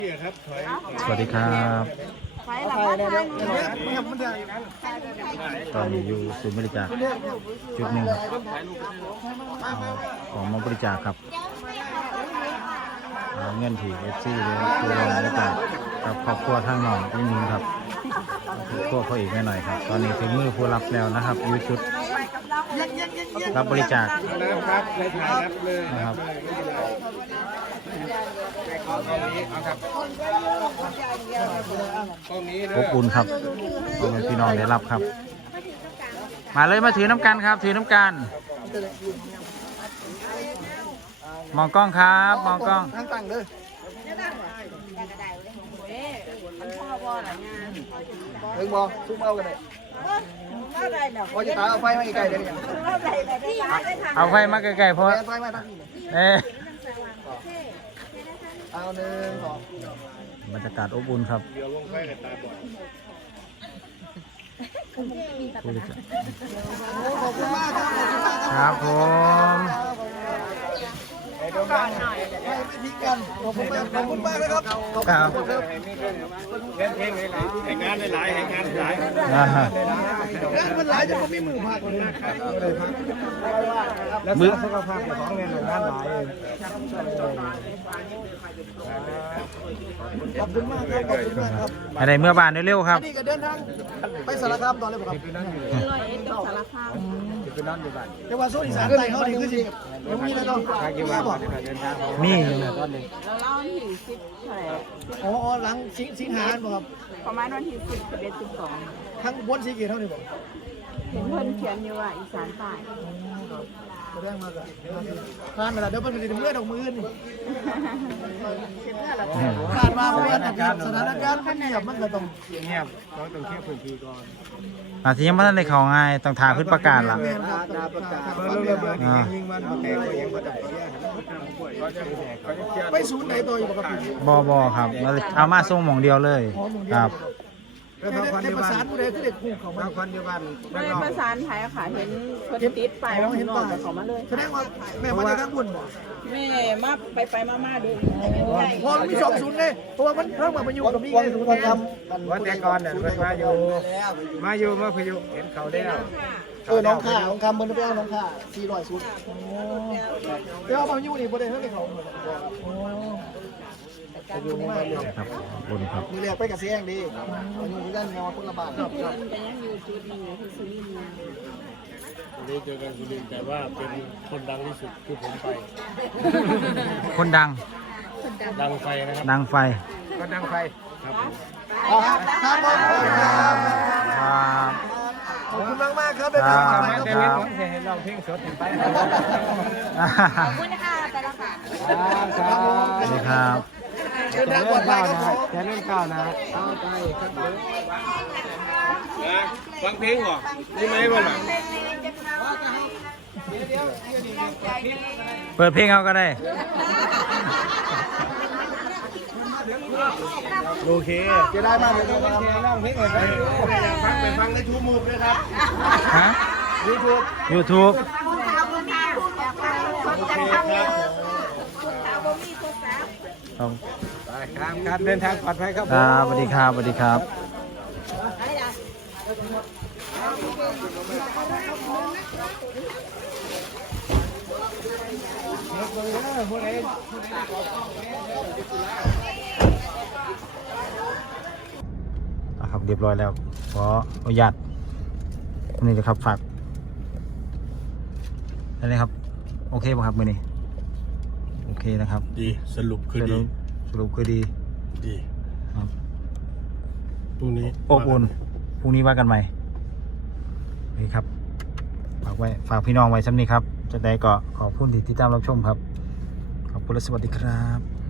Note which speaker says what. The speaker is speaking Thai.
Speaker 1: สวัสดีครับตอนนี้อยู่ศูนย์บริจาคจุดหนึ่งของมาบริจาคครับเงินที่FCเลยคือเราบริจาคกับครอบครัวทางหนองนิดนึงครับครอบครัวเขาอีกหน่อยครับตอนนี้ถึงมือผู้รับแล้วนะครับอยู่ชุดรับบริจาคนะครับอบอุ่นครับพี่น้องได้รับครับมาเลยมาถือน้ำกันครับถือน้ำกันมองกล้องครับมองกล้อง
Speaker 2: ทั้งตั้งเลยถึงบอซุ่มเอากันเลยพอจะตาเอาไฟมาไกลๆเลย
Speaker 1: เอาไฟมาไกลๆเพราะ
Speaker 2: ไฟมาตั้งเอาหนึ่งสอง
Speaker 1: บรรยากาศอบอุ่นครับ
Speaker 2: ขอบคุณมาก
Speaker 1: ครับผม
Speaker 2: ไม่ทิ้งกันขอบคุณมากนะครับ
Speaker 1: ครับ
Speaker 3: เพลงหลายงานหลายงานหลาย
Speaker 2: มันหลายจนไม่มือพาคน
Speaker 3: แล้วมือสุขภาพของงานหลาย
Speaker 2: ขอบคุณมากครับขอบคุณมากครับ
Speaker 1: อะไรเมื่อบ้านเร็วๆครับ
Speaker 2: นี่ก็เดินทางไปสารคามตอนเลยครับ
Speaker 4: สารคาม
Speaker 2: แต่ว่าโซนอีสานใต้เขาดีคือจริงยังมีนะน้องมีบอก
Speaker 1: มี
Speaker 4: เราเล่าถึง10เท่าไหร่
Speaker 2: อ๋อหลังสิงหาบอกครับ
Speaker 4: ประมาณวันที่10 11 12
Speaker 2: ทั้งบนสีเขียวเท่านี้บอก
Speaker 4: เห็นเพื่อนเขียนอยู่ว่าอีสานใต้
Speaker 2: แสดงมากเลยทานมาแล้วเดี๋ยวมันจะเมื่อดอกมือนี่ผ่านมาเมื่อสถานการณ์เงียบมันก็ต้อง
Speaker 3: เงียบต้องเทียบพื้นที่ก่อน
Speaker 1: อาทิตย์ยังไม่ทันได้เข้าง่ายต้องทาขึ้นประกาศละ
Speaker 2: ไปศูนย์ไหนตัวอยู่กับ
Speaker 1: บอครับเอามาส่งหม่องเดียวเลยครับ
Speaker 2: ในภาษาผู้ใดที่เด็กคู่เขามา
Speaker 3: พันเดียวกัน
Speaker 4: ไม่ภาษาไทยค่ะเห็นคนติดไปแล้วเห็นต่อเขามาเลย
Speaker 2: แสดงว่าแม่มาจากทั้งบุญบ่
Speaker 4: แม่มาไปมาดู
Speaker 2: พอมี20เลยเพราะว่ามันเพิ่งมาอยู่กับนี่ไงคนทำ
Speaker 3: วันแต่ก่อนเนี่ยมาพยุเห็นเขาได้
Speaker 2: น้องข้าน้องคำมันไปเอาน้องข้า400ชุดเดี๋ยวมาอยู่นี่บ่ได้เท่าไหร่เขา
Speaker 1: ครับบนครับ
Speaker 2: มีเรียกไปกับเสียงดีอยู่ที่ด้านงอคนละบาท
Speaker 4: ยังอยู่จุดนี้ที่สุรินทร์
Speaker 3: ได้เจอกันสุรินทร์แต่ว่าเป็นคนดังที่สุดคือผมไป
Speaker 1: คนดัง
Speaker 3: ไฟนะครับ
Speaker 1: ดังไฟ
Speaker 3: ก็ดังไฟครับ
Speaker 2: ขอบคุณมากครับ
Speaker 3: เดี๋ยวผมจะให้ร้องเพลงสดไป
Speaker 4: ขอบคุณค่ะไปแล้วค่ะ
Speaker 1: สวัสดีครับ
Speaker 2: เดินทางปลอดภัยครับ
Speaker 3: จะเล่นก้าวนะเอาไปครับฟังเพลงเหรอนี่ไหมบ้าง
Speaker 1: เปิดเพลงเอาก็ได้
Speaker 3: โอเค
Speaker 2: จะได้มากเลย
Speaker 3: ร้องเพลงอะไรไปฟังในทูมูฟด้วยครับ
Speaker 1: ฮะYouTube
Speaker 3: โอเคครับการเดินทางปลอดภัยครับ
Speaker 1: สวัสดีครับสวัสดีครับครับเรียบร้อยแล้วขออนุญาตนี่เลยครับฝากอะไรครับโอเคป่ะครับมือนี้โอเคนะครับ
Speaker 3: ดีสรุปคือดี
Speaker 1: ครับ
Speaker 3: พรุ่งนี้
Speaker 1: อบอุ่นพรุ่งนี้ว่ากันใหม่นี่ครับฝากพี่น้องไว้ซ้ำนี้ครับจะได้ก็ขอบคุณที่ติดตามรับชมครับขอบคุณและสวัสดีครับ